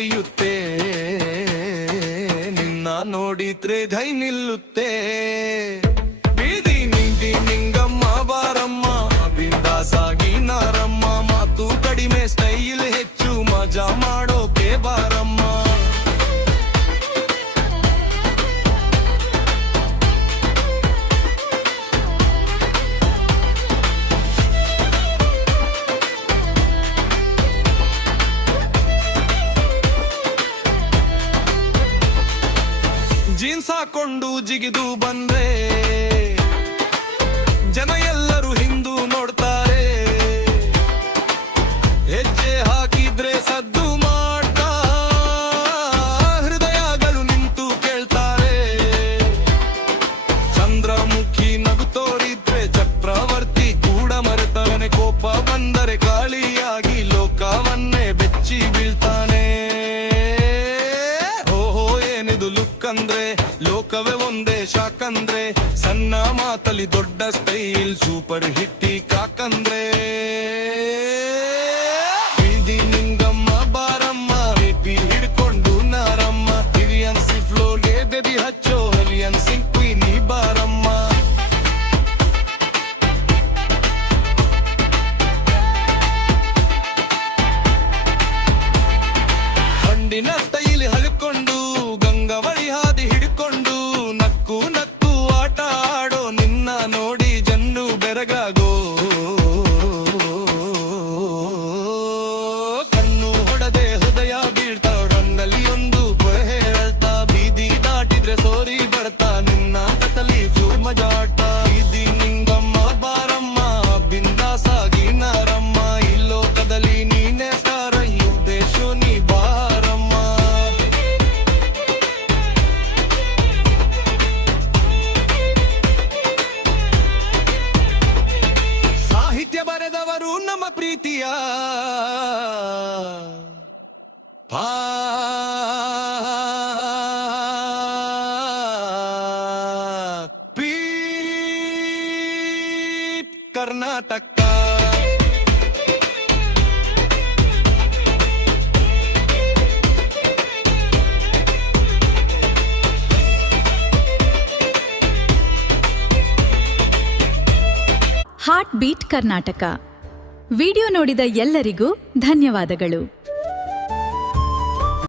ಉಳಿಯುತ್ತೆ, ನಿನ್ನ ನೋಡಿದ್ರೆ ಧೈ ನಿಲ್ಲುತ್ತೆ. ಬೀದಿ ನಿಂದಿ ನಿಂಗಮ್ಮ ಬಾರಮ್ಮ, ಬಿಂದಾಸಾಗಿ ನಾರಮ್ಮ, ಮಾತು ಕಡಿಮೆ ಸ್ಟೈಲ್ ಹೆಚ್ಚು, ಮಜಾ ಮಾಡೋಕೆ ಬಾರಮ್ಮ. ಜೀನ್ಸ್ ಹಾಕೊಂಡು ಜಿಗಿದು ಬಂದ್ರೆ ಜನ ಎಲ್ಲರೂ ಹಿಂದು ನೋಡ್ತಾರೆ, ಹೆಜ್ಜೆ ಹಾಕಿದ್ರೆ ಸದ್ದು ಮಾಡ್ತಾ ಹೃದಯಗಳು ನಿಂತು ಕೇಳ್ತಾರೆ. ಚಂದ್ರಮುಖಿ ನಗು ತೋರಿದ್ರೆ ಚಕ್ರವರ್ತಿ ಕೂಡ ಮರೆತವನೆ, ಕೋಪ ಬಂದರೆ ಕಾಳಿಯಾಗಿ ಲೋಕವನ್ನೇ ಬೆಚ್ಚಿ ಬೀಳ್ತಾನೆ. ಅಂದ್ರೆ ಲೋಕವೇ ಒಂದೇ ಶಾಕಂದ್ರೆ, ಸಣ್ಣ ಮಾತಲ್ಲಿ ದೊಡ್ಡ ಸ್ಟೈಲ್, ಸೂಪರ್ ಹಿಟ್ಟಿ ಕಾಕಂದ್ರೆ. ಬೀದಿ ನಿಂಗಮ್ಮ ಬಾರಮ್ಮ, ಬೇಬಿ ಹಿಡ್ಕೊಂಡು ನಾರಮ್ಮ, ಹಿರಿಯನ್ಸಿ ಫ್ಲೋರ್ಗೆ ಬೇಬಿ ಹಚ್ಚೋ ಹರಿಯನ್ಸಿ ಕ್ವೀನಿ ಬಾರಮ್ಮ. ಹಂಡಿನ ಸ್ಟೈಲ್ ಹಲ್ಕೊಂಡು ಗಂಗವಳಿ ಹಾದಿ ಹಿಡ್ಕೊಂಡು ನಕ್ಕು ನಕ್ಕು ಆಟ ಆಡೋ, ನಿನ್ನ ನೋಡಿ ಜನ್ನು ಬೆರಗಾಗೋ. ಕಣ್ಣು ಹೊಡದೆ ಹೃದಯ ಬೀಳ್ತಾ, ರಂಗಲಿ ಒಂದು ಕೊರೆ ಹೇಳ್ತಾ, ಬೀದಿ ದಾಟಿದ್ರೆ ಸೋರಿ ಬರ್ತಾ, ನಿನ್ನ ಕತಲಿ ಚೂರ್ ಮಜಾಟ. ಬೀದಿ ನಿಂಗಮ್ಮ ಬಾರಮ್ಮ, ಬಿಂದಾಸಾಗಿ ನಾರಮ್ಮ, ಈ ಲೋಕದಲ್ಲಿ ನೀನೇ ಸ್ಟಾರ, ಈ ಉದ್ದೇಶ ನೀ ಬಾರಮ್ಮ. ಸಾಹಿತ್ಯ ಬರೆದವರು ನಮ್ಮ ಪ್ರೀತಿಯ Karnataka. Heart beat Karnataka. Video ನೋಡಿದ ಎಲ್ಲರಿಗೂ ಧನ್ಯವಾದಗಳು.